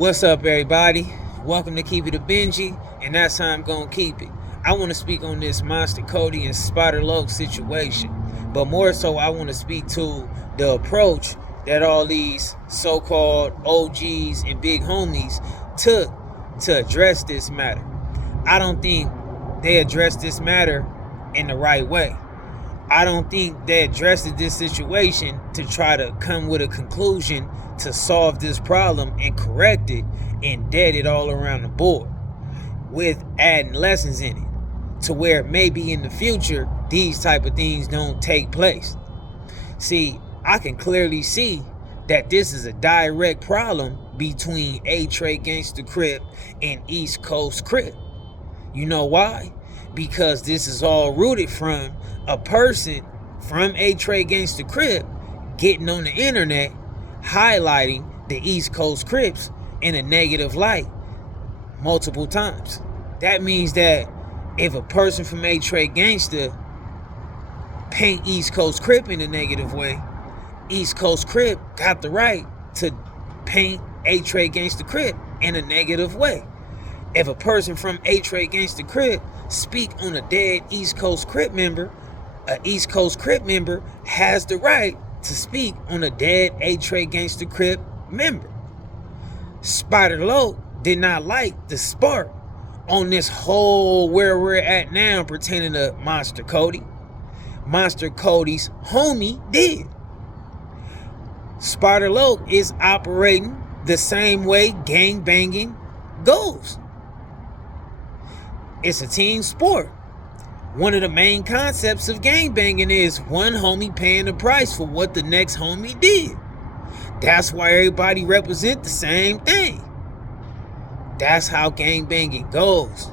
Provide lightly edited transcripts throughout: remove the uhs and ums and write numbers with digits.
What's up, everybody? Welcome to Keep It a Benji, and that's how I'm gonna keep it. I want to speak on this Monster Kody and Spider Loc situation, but more so I want to speak to the approach that all these so-called OGs and big homies took to address this matter. I don't think they addressed this matter in the right way. I don't think they addressed this situation to try to come with a conclusion to solve this problem and correct it and dead it all around the board with adding lessons in it to where maybe in the future these type of things don't take place. See, I can clearly see that this is a direct problem between A-Tray Gangsta Crip and East Coast Crip. You know why? Because this is all rooted from a person from A-Tray Gangsta Crip getting on the internet highlighting the East Coast Crips in a negative light multiple times. That means that if a person from A-Tray Gangsta paint East Coast Crip in a negative way, East Coast Crip got the right to paint A-Tray Gangsta Crip in a negative way. If a person from A-Tray Gangsta Crip speak on a dead East Coast Crip member, an East Coast Crip member has the right to speak on a dead A-Tray Gangsta Crip member. Spider Loc did not like the spark on this whole where we're at now pertaining to Monster Kody. Monster Kody's homie did. Spider Loc is operating the same way gang banging goes. It's a team sport. One of the main concepts of gangbanging is one homie paying the price for what the next homie did. That's why everybody represent the same thing. That's how gangbanging goes.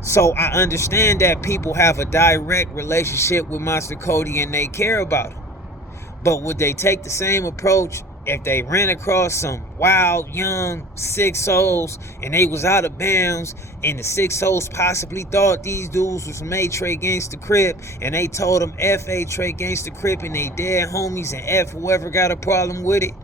So I understand that people have a direct relationship with Monster Kody and they care about him. But would they take the same approach if they ran across some wild, young, sick souls and they was out of bounds and the sick souls possibly thought these dudes was from A-Tray Gangsta Crip and they told them F A-Tray Gangsta Crip and they dead homies and F whoever got a problem with it?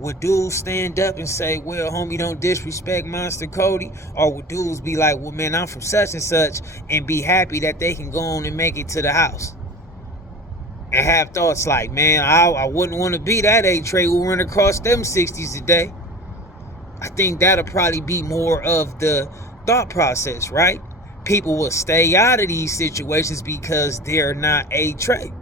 Would dudes stand up and say, well, homie, don't disrespect Monster Kody? Or would dudes be like, well, man, I'm from such and such, and be happy that they can go on and make it to the house? And have thoughts like, man, I wouldn't want to be that A-Tray who run across them 60s today. I think that'll probably be more of the thought process, right? People will stay out of these situations because they're not A-Tray.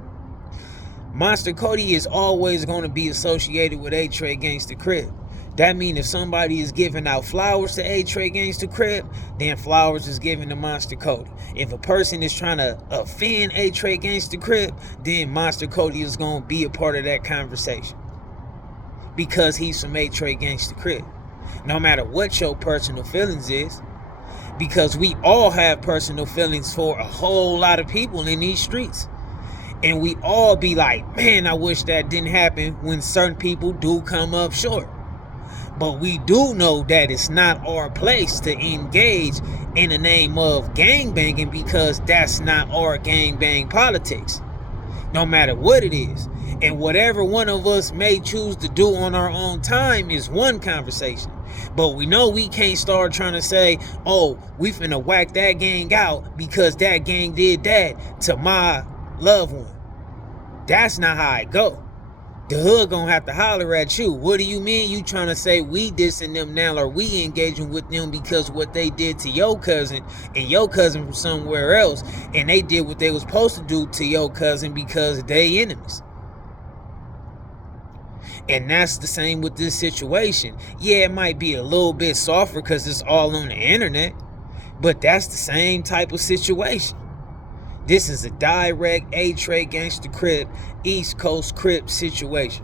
Monster Kody is always going to be associated with A-Tray Gangsta Crip. That means if somebody is giving out flowers to A-Tray Gangsta Crip, then flowers is given to Monster Kody. If a person is trying to offend A-Tray Gangsta Crip, then Monster Kody is going to be a part of that conversation. Because he's from A-Tray Gangsta Crip. No matter what your personal feelings is. Because we all have personal feelings for a whole lot of people in these streets. And we all be like, man, I wish that didn't happen when certain people do come up short. But we do know that it's not our place to engage in the name of gangbanging because that's not our gangbang politics. No matter what it is. And whatever one of us may choose to do on our own time is one conversation. But we know we can't start trying to say, oh, we finna whack that gang out because that gang did that to my loved one. That's not how it go. The hood gonna have to holler at you. What do you mean you trying to say we dissing them now or we engaging with them because what they did to your cousin and your cousin from somewhere else and they did what they was supposed to do to your cousin because they enemies. And that's the same with this situation. Yeah, it might be a little bit softer because it's all on the internet, but that's the same type of situation. This is a direct A-Tray Gangsta Crip, East Coast Crip situation.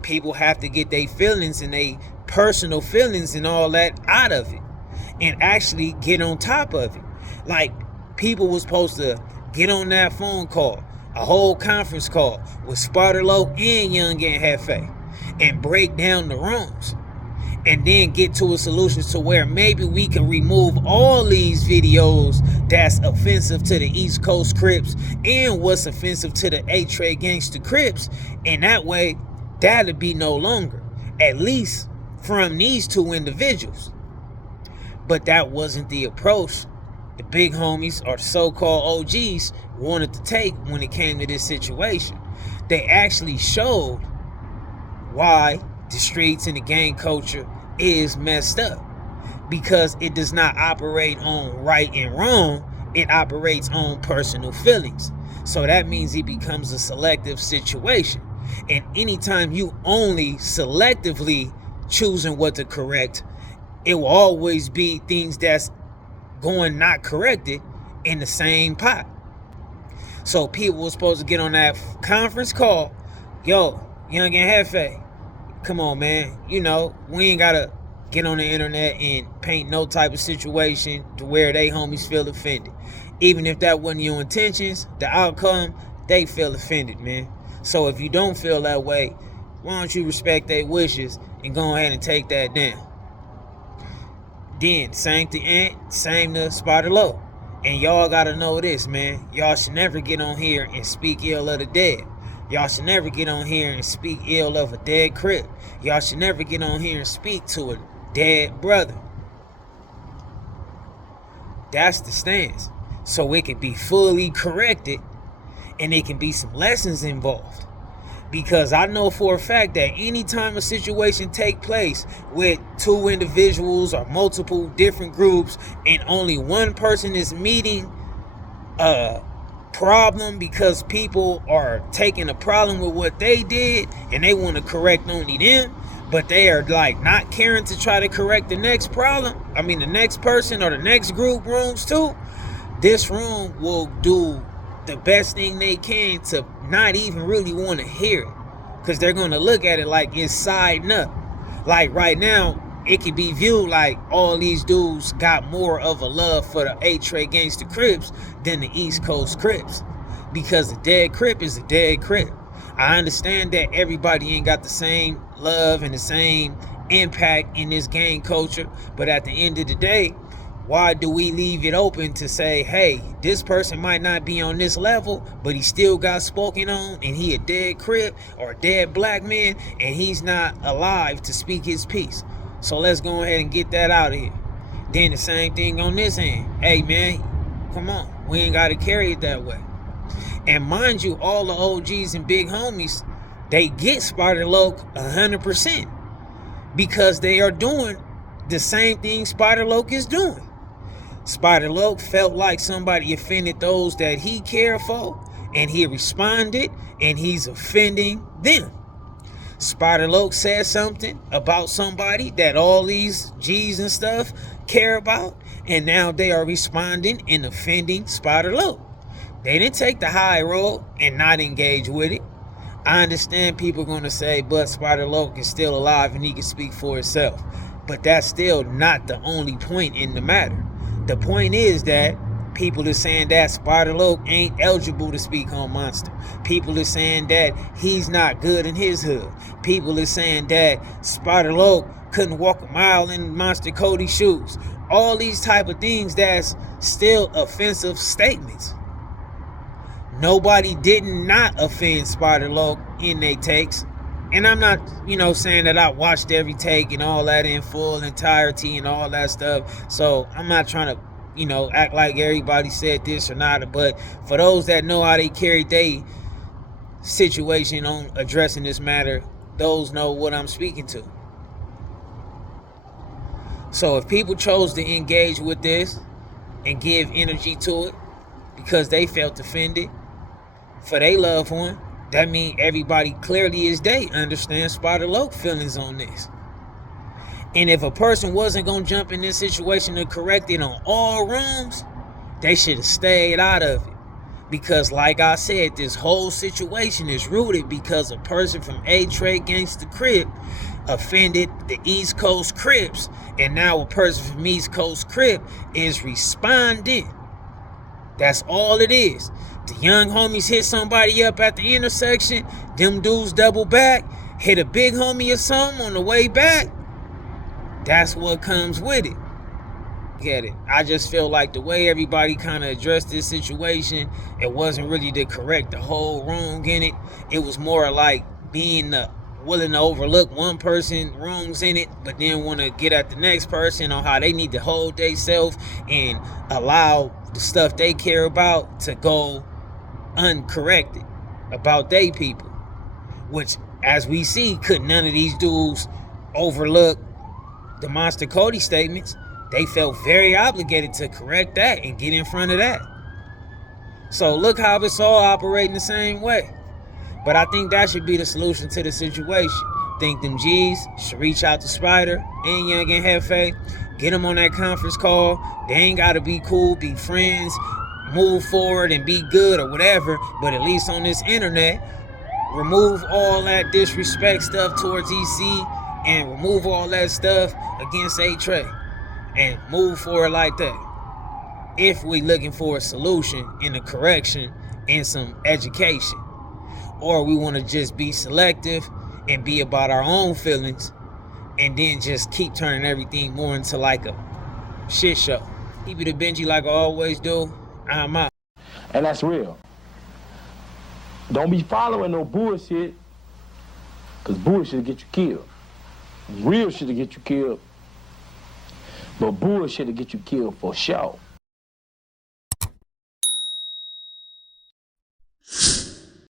People have to get their feelings and their personal feelings and all that out of it. And actually get on top of it. Like, people was supposed to get on that phone call, a whole conference call with Spider Loc and Young and Jefe and break down the wrongs. And then get to a solution to where maybe we can remove all these videos that's offensive to the East Coast Crips and what's offensive to the A-Tray Gangsta Crips. And that way, that'll be no longer. at least from these two individuals. But that wasn't the approach the big homies or the so-called OGs wanted to take when it came to this situation. They actually showed why the streets and the gang culture is messed up, because it does not operate on right and wrong, it operates on personal feelings. So that means it becomes a selective situation. And anytime you only selectively choosing what to correct, it will always be things that's going not corrected in the same pot. So people were supposed to get on that conference call. Yo, Young and Jefe, come on, man. You know, we ain't gotta get on the internet and paint no type of situation to where they homies feel offended. Even if that wasn't your intentions, the outcome, they feel offended, man. So if you don't feel that way, why don't you respect their wishes and go ahead and take that down? Then, same to Ant, same to Spider Low. And y'all gotta know this, man. Y'all should never get on here and speak ill of the dead. Y'all should never get on here and speak ill of a dead crip. Y'all should never get on here and speak to a dead brother. That's the stance. So it can be fully corrected and it can be some lessons involved. Because I know for a fact that anytime a situation take place with two individuals or multiple different groups and only one person is meeting a problem because people are taking a problem with what they did and they want to correct only them, but they are like not caring to try to correct the next problem, the next person or the next group rooms too, this room will do the best thing they can to not even really want to hear it, because they're going to look at it like it's siding up. Like right now, it could be viewed like all these dudes got more of a love for the A-Tray Gangsta Crips than the East Coast Crips, because the dead Crip is a dead Crip. I understand that everybody ain't got the same love and the same impact in this gang culture, but at the end of the day, why do we leave it open to say, hey, this person might not be on this level, but he still got spoken on, and he a dead Crip or a dead black man, and he's not alive to speak his piece. So let's go ahead and get that out of here. Then the same thing on this end. Hey, man, come on. We ain't got to carry it that way. And mind you, all the OGs and big homies, they get Spider Loc 100% because they are doing the same thing Spider Loc is doing. Spider Loc felt like somebody offended those that he cared for, and he responded, and he's offending them. Spider Loc said something about somebody that all these G's and stuff care about, and now they are responding and offending Spider Loc. They didn't take the high road and not engage with it. I understand people are going to say, but Spider Loc is still alive and he can speak for himself. But that's still not the only point in the matter. The point is that people are saying that Spider Loc ain't eligible to speak on Monster. People are saying that he's not good in his hood. People are saying that Spider Loc couldn't walk a mile in Monster Kody's shoes. All these type of things that's still offensive statements. Nobody did not offend Spider Loc in their takes. And I'm not, saying that I watched every take and all that in full entirety and all that stuff. So I'm not trying to, act like everybody said this or not. But for those that know how they carried their situation on addressing this matter, those know what I'm speaking to. So if people chose to engage with this and give energy to it because they felt offended for their loved one, that means everybody clearly as day understands Spider Loc feelings on this. And if a person wasn't going to jump in this situation to correct it on all rooms, they should have stayed out of it. Because like I said, this whole situation is rooted because a person from A-Tray Gangsta Crip offended the East Coast Crips. And now a person from East Coast Crip is responding. That's all it is. The young homies hit somebody up at the intersection. Them dudes double back, hit a big homie or something on the way back. That's what comes with it. Get it? I just feel like the way everybody kind of addressed this situation, it wasn't really to correct the whole wrong in it. It was more like being the willing to overlook one person wrongs in it, but then want to get at the next person on how they need to hold themselves and allow the stuff they care about to go uncorrected about they people. Which, as we see, could none of these dudes overlook the Monster Kody statements. They felt very obligated to correct that and get in front of that. So look how it's all operating the same way. But I think that should be the solution to the situation. Think them G's should reach out to Spider and Young and JEFE, get them on that conference call. They ain't gotta be cool, be friends, move forward and be good or whatever, but at least on this internet, remove all that disrespect stuff towards EC and remove all that stuff against A-Trey and move forward like that. If we looking for a solution and a correction and some education, or we want to just be selective and be about our own feelings and then just keep turning everything more into like a shit show. Keep it a Benji like I always do. I'm out. And that's real. Don't be following no bullshit, because bullshit will get you killed. Real shit will get you killed, but bullshit will get you killed for sure.